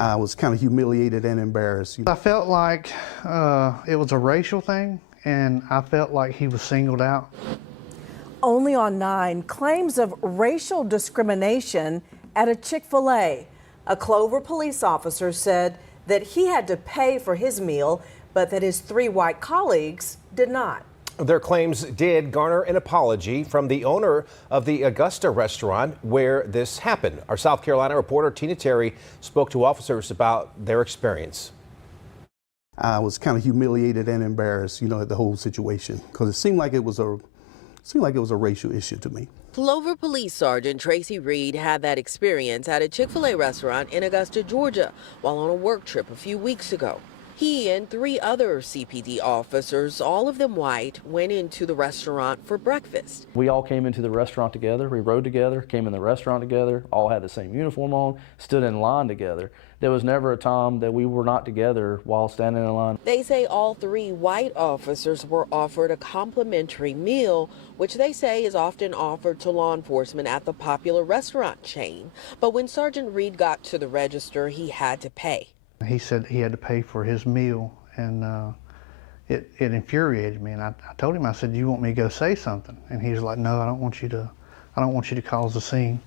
I was kind of humiliated and embarrassed. I felt like it was a racial thing, and I felt like he was singled out. Only on 9, claims of racial discrimination at a Chick-fil-A. A Clover police officer said that he had to pay for his meal, but that his 3 white colleagues did not. Their claims did garner an apology from the owner of the Augusta restaurant where this happened. Our South Carolina reporter Tina Terry spoke to officers about their experience. I was kind of humiliated and embarrassed, at the whole situation, because it seemed like it was a racial issue to me. Clover Police Sergeant Tracy Reed had that experience at a Chick-fil-A restaurant in Augusta, Georgia, while on a work trip a few weeks ago. He and 3 other CPD officers, all of them white, went into the restaurant for breakfast. We all came into the restaurant together, we rode together, came in the restaurant together, all had the same uniform on, stood in line together. There was never a time that we were not together while standing in line. They say all 3 white officers were offered a complimentary meal, which they say is often offered to law enforcement at the popular restaurant chain. But when Sergeant Reed got to the register, he had to pay. He said he had to pay for his meal, and it infuriated me. And I told him, I said, "Do you want me to go say something?" And he was like, "No, I don't want you to cause a scene."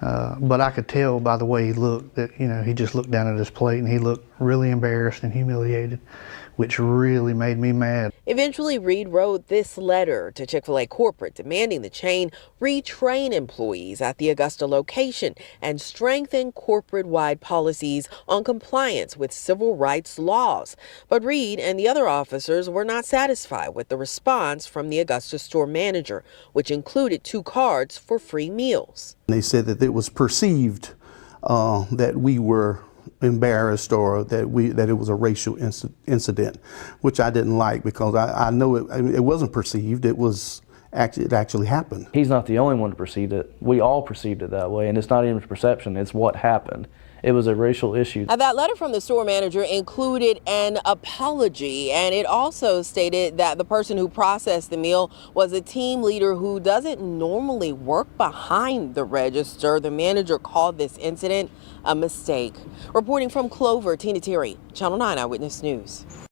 But I could tell by the way he looked that, he just looked down at his plate and he looked really embarrassed and humiliated, which really made me mad. Eventually, Reed wrote this letter to Chick-fil-A corporate demanding the chain retrain employees at the Augusta location and strengthen corporate-wide policies on compliance with civil rights laws. But Reed and the other officers were not satisfied with the response from the Augusta store manager, which included 2 cards for free meals. They said that it was perceived that we were embarrassed or that it was a racial incident, which I didn't like, because I know it wasn't perceived. It actually happened. He's not the only one to perceive it. We all perceived it that way, and it's not even perception, it's what happened. It was a racial issue. Now, that letter from the store manager included an apology, and it also stated that the person who processed the meal was a team leader who doesn't normally work behind the register. The manager called this incident a mistake. Reporting from Clover, Tina Terry, Channel 9 Eyewitness News.